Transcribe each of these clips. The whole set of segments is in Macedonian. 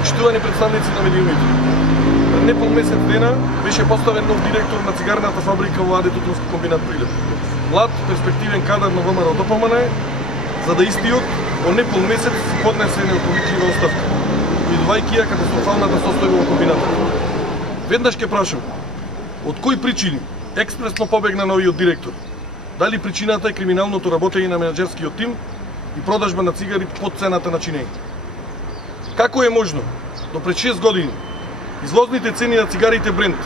Почитувани представници на медиумите, пред непол месец дена беше поставен нов директор на цигарната фабрика во АД Тутунски комбинат Прилеп. Млад, перспективен кадар на ВМРО ДПМН, за да истиот во непол месец си поднесе неоповиклива оставка, видувајќи ја катастрофалната состојба во комбинатот. Веднаш ќе прашам, од кои причини експресно побегна новиот директор? Дали причината е криминалното работење на менаџерскиот тим и продажба на цигари под цената на чинење? Како е можно до пред 6 години извозните цени на цигарите Брент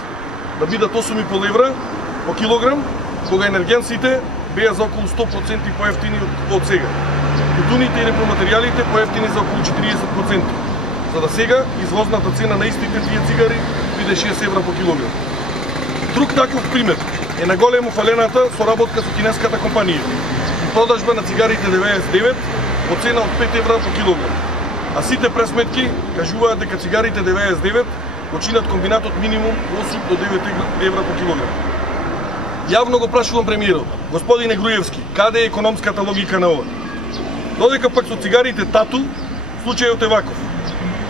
да бидат 8,5 евра по килограм, кога енергенците беа за околу 100% поевтини од сега? Тутуните и репроматеријалите поевтини за околу 40%, за да сега извозната цена на истите тие цигари биде 6 евра по килограм. Друг таков пример е на големо фалената соработка со кинеската компанија и продажба на цигарите 99 по цена од 5 евра по килограм. А сите пресметки кажуваат дека цигарите 99 го чинат комбинатот минимум 8 до 9 евра по килограм. Јавно го прашувам премиерот, господине Груевски, каде е економската логика на ова? Додека пак со цигарите Тату, случајот е ваков.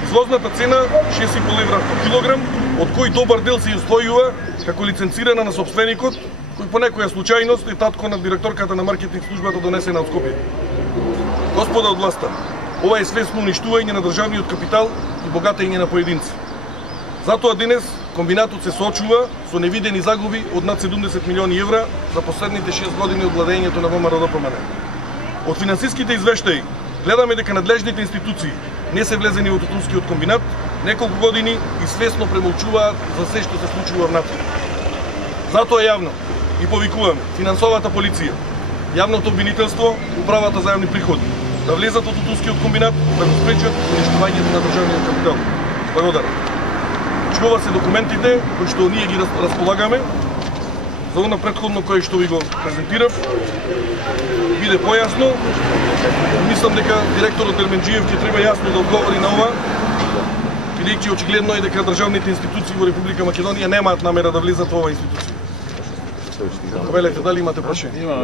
Извозната цена 6,5 евра по килограм, од кој добар дел се издвојува како лиценцирана на собственикот, кој по некоја случајност е татко на директорката на маркетинг службата донесена од Скопје. Господа од власта, ова е свесно уништување на државниот капитал и богатење на поединци. Затоа денес комбинатот се соочува со невидени загуби од над 70 милиони евра за последните 6 години од владењето на ВМРО ДПМН. Од финансиските извештаи гледаме дека надлежните институции не се влезени во Тутунскиот комбинат неколку години и свесно премолчуваат за се што се случува внатре. Затоа јавно и повикуваме финансовата полиција, јавното обвинителство, управата за јавни приходи да влезат во Тутунскиот комбинат да го спречат уништувањето на државниот капитал. Благодарам. Ова се документите кои што ние ги располагаме за она претходно кое што ви го презентирав. Биде појасно. Мислам дека директорот Ерменџиев ќе треба јасно да одговори на ова, бидејќи очигледно е дека државните институции во Република Македонија немаат намера да влезат во оваа институција. Велете, дали имате прашање?